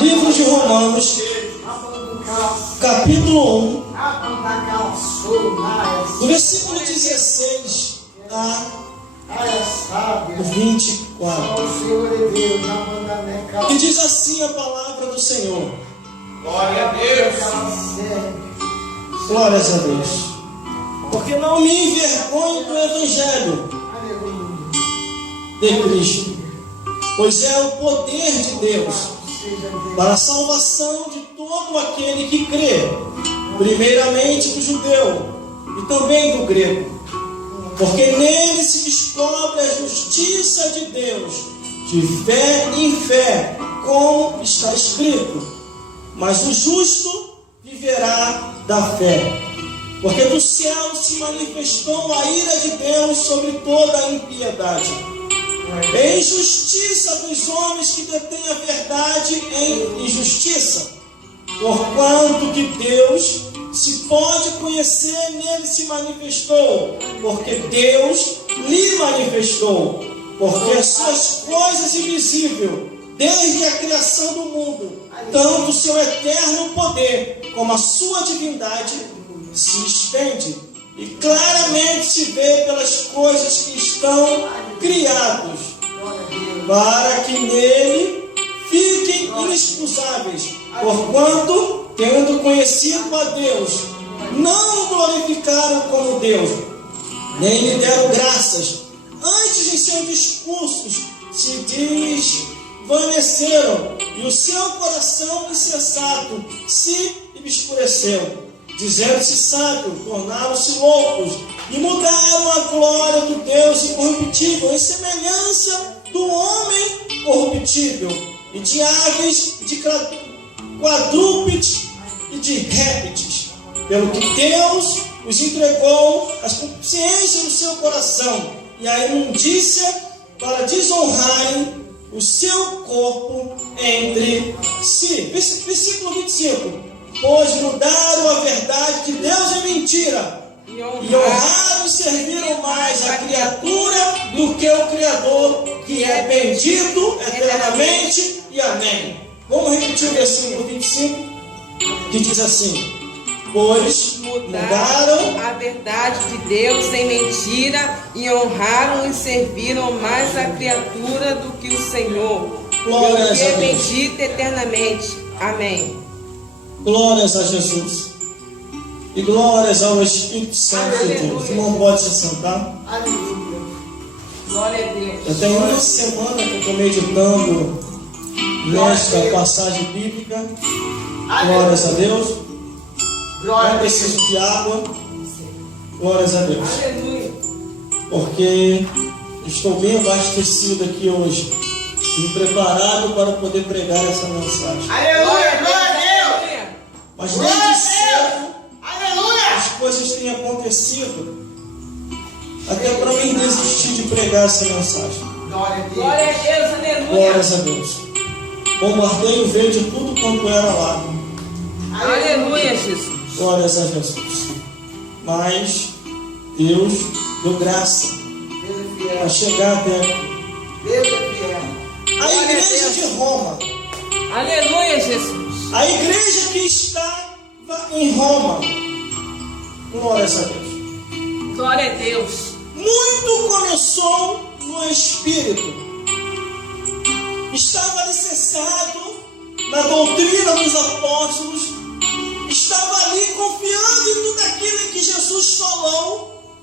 Livro de Romanos, capítulo 1, do versículo 16 a 24. E diz assim a palavra do Senhor. Glória a Deus. Glórias a Deus. Porque não me envergonho do Evangelho de Cristo, pois é o poder de Deus para a salvação de todo aquele que crê, primeiramente do judeu e também do grego, porque nele se descobre a justiça de Deus, de fé em fé, como está escrito: mas o justo viverá da fé. Porque do céu se manifestou a ira de Deus sobre toda a impiedade, em injustiça dos homens que detêm a verdade em injustiça, porquanto que Deus se pode conhecer, nele se manifestou, porque Deus lhe manifestou, porque as suas coisas invisíveis, desde a criação do mundo, tanto o seu eterno poder como a sua divindade se estende e claramente se vê pelas coisas que estão criadas, para que nele fiquem inexcusáveis, porquanto, tendo conhecido a Deus, não o glorificaram como Deus, nem lhe deram graças, antes em seus discursos se desvaneceram, e o seu coração insensato se obscureceu. Dizendo-se sábio, tornaram-se loucos e mudaram a glória do Deus incorruptível em semelhança do homem corruptível, e de aves, de quadrúpedes e de répteis, pelo que Deus os entregou às consciências do seu coração e à imundícia, para desonrarem o seu corpo entre si. Versículo 25. Pois mudaram a verdade de Deus em mentira, e honraram e serviram mais a criatura do que o Criador, que é bendito eternamente, e amém. Vamos repetir o versículo 25, que diz assim: pois mudaram a verdade de Deus em mentira, e honraram e serviram mais a criatura do que o Senhor, que é bendito eternamente, amém. Glórias a Jesus e glórias ao Espírito Santo de Deus. O irmão pode se sentar. Aleluia. Glória a Deus. Eu tenho uma semana que eu estou meditando nesta passagem bíblica. Glórias a Deus. Não preciso de água. Glórias a Deus. Aleluia. Porque estou bem abastecido aqui hoje e preparado para poder pregar essa mensagem. Aleluia. Glória a Deus. Mas desde cedo as coisas têm acontecido até para mim desistir de pregar essa mensagem. Glória a Deus, aleluia. Glórias a Deus. Bombardeio veio de tudo quanto era lado. Aleluia, Jesus. Glórias a Jesus. Mas Deus deu graça para chegar até aqui. A igreja de Roma. Aleluia, Jesus. A igreja que estava em Roma. Glórias a Deus. Glória a Deus. Muito começou no Espírito. Estava alicerçado na doutrina dos apóstolos. Estava ali confiando em tudo aquilo que Jesus falou.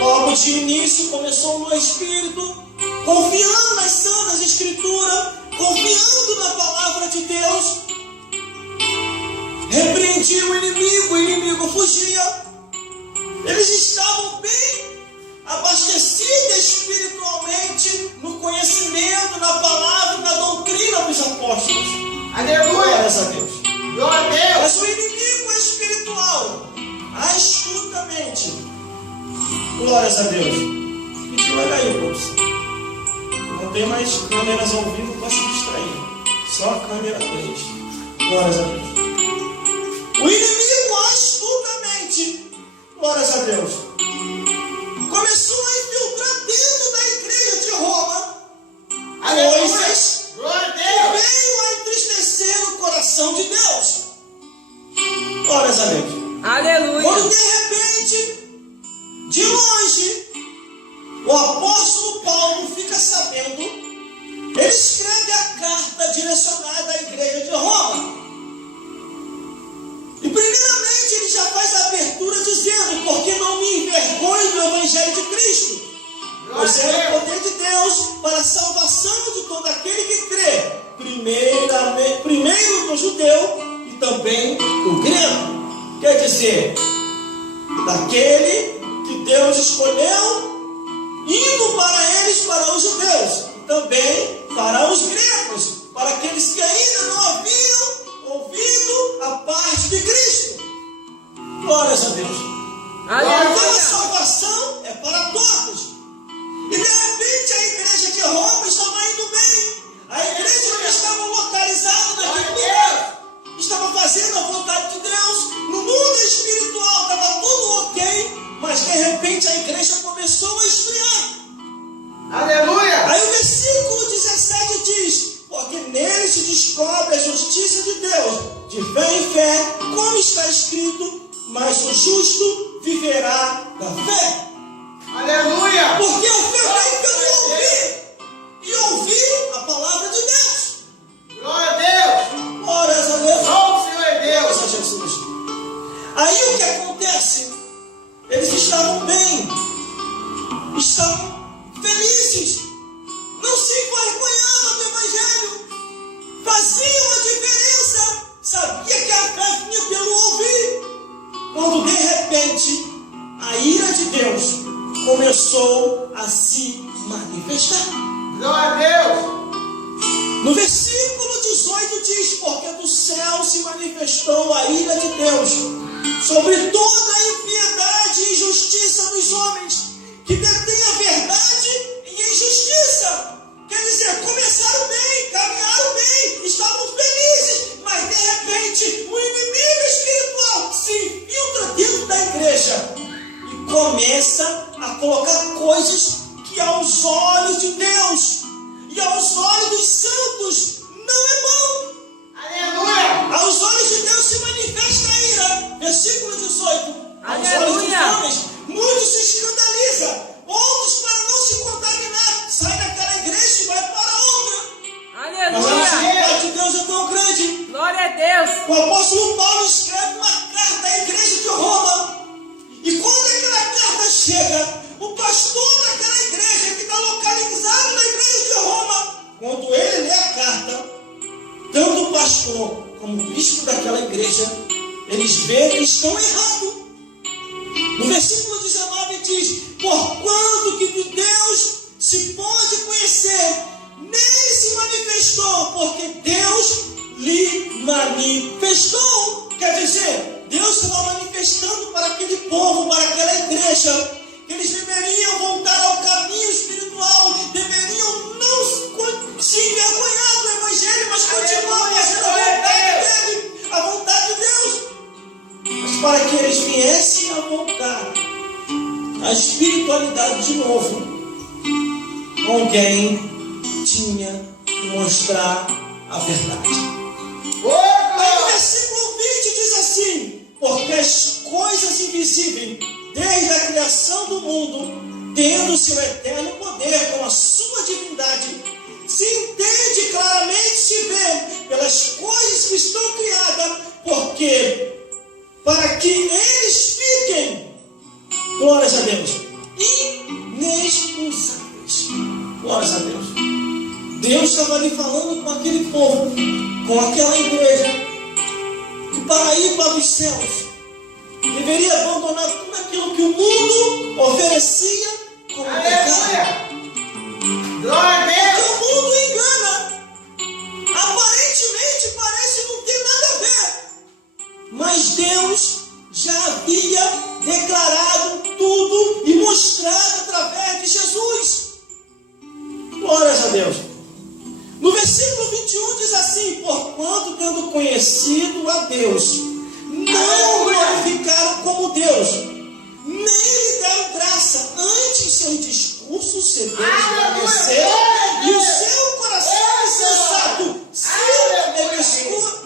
Logo de início começou no Espírito, confiando nas Santas Escrituras, confiando na Palavra de Deus. Repreendia o inimigo fugia. Eles estavam bem abastecidos espiritualmente no conhecimento, na palavra, na doutrina dos apóstolos. Aleluia. Glórias a Deus. Glória a Deus. Mas o inimigo espiritual, astutamente, glórias a Deus, pediu, olha aí, moço, não tem mais câmeras ao vivo para se distrair, só a câmera 3. Glórias a Deus. O inimigo astutamente, glórias a Deus, começou a infiltrar dentro da igreja de Roma coisas que veio a entristecer o salvação de Deus. Glórias a Deus. Aleluia. Quando de repente, de longe, o apóstolo Paulo fica sabendo, ele escreve a carta direcionada à igreja de Roma. E primeiramente ele já faz a abertura dizendo: porque não me envergonho do evangelho de Cristo, pois é o poder de Deus para a salvação de todo aquele que crê, primeiro do judeu e também do grego. Quer dizer, daquele que Deus escolheu, indo para eles, para os judeus, e também para os gregos, para aqueles que ainda não haviam ouvido a parte de Cristo. Glórias a Deus. Então a salvação é para todos. E de repente a igreja de Roma estava indo bem. A igreja que estava localizada naquele lugar estava fazendo a vontade de Deus. No mundo espiritual estava tudo ok, mas de repente a igreja começou a esfriar. Aleluia. Aí o versículo 17 diz: porque nele se descobre a justiça de Deus, de fé em fé, como está escrito, mas o justo viverá da fé. Aleluia. Porque a fé vem pelo ouvir, e ouvir a palavra de Deus. Glória a Deus. Glórias a Deus. Só o Senhor é Deus. Glórias a Jesus. Aí o que acontece? Eles estavam bem, estavam felizes, não se envergonhavam do evangelho, faziam a diferença, sabia que a fé vinha pelo ouvir, quando de repente a ira de Deus começou a se manifestar. Glória a Deus. No versículo 18 diz: porque do céu se manifestou a ira de Deus sobre toda a impiedade e injustiça dos homens que detêm a verdade em injustiça. Quer dizer, começaram bem, caminharam bem, estavam felizes, mas de repente o inimigo espiritual se infiltra dentro da igreja e começa a colocar coisas que aos olhos de Deus e aos olhos dos santos não é bom. Aleluia. Aos olhos de Deus se manifesta a ira. Versículo 18. Aos Aleluia. olhos dos homens, muitos se escandalizam, outros, para não se contaminar, saem daquela igreja e vai para outra. Mas a Aleluia. misericórdia de Deus é tão grande. Glória a Deus. O apóstolo Paulo escreve uma carta à igreja de Roma. E quando aquela carta chega, o pastor daquela igreja, que está localizado na igreja de Roma, quando ele lê a carta, tanto o pastor como o bispo daquela igreja, eles veem que estão errados. No versículo 19 diz: porquanto que de Deus se pode conhecer, nele se manifestou, porque Deus lhe manifestou. Quer dizer, Deus estava manifestando para aquele povo, para aquela igreja, que eles deveriam voltar ao caminho espiritual, deveriam não se envergonhar do evangelho, mas continuar fazendo a vontade dele, a vontade de Deus. Mas para que eles viessem a voltar à espiritualidade de novo, alguém tinha que mostrar a verdade. Aí o versículo 20 diz assim: porque as coisas invisíveis, desde a criação do mundo, tendo seu eterno poder com a sua divindade, se entende claramente, se vê pelas coisas que estão criadas, porque para que eles fiquem, glórias a Deus, inexcusáveis. Glórias a Deus. Deus estava ali falando com aquele povo, com aquela igreja, que para ir para os céus deveria abandonar tudo aquilo que o mundo oferecia como pecado. Glória a Deus. Porque o mundo engana. Aparentemente parece não ter nada a ver. Mas Deus já havia declarado tudo e mostrado através de Jesus. Glórias a Deus. No versículo 21 diz assim: porquanto tendo conhecido a Deus, não o glorificaram como Deus, nem lhe deram graça, antes seus discursos se desvaneceram e o seu coração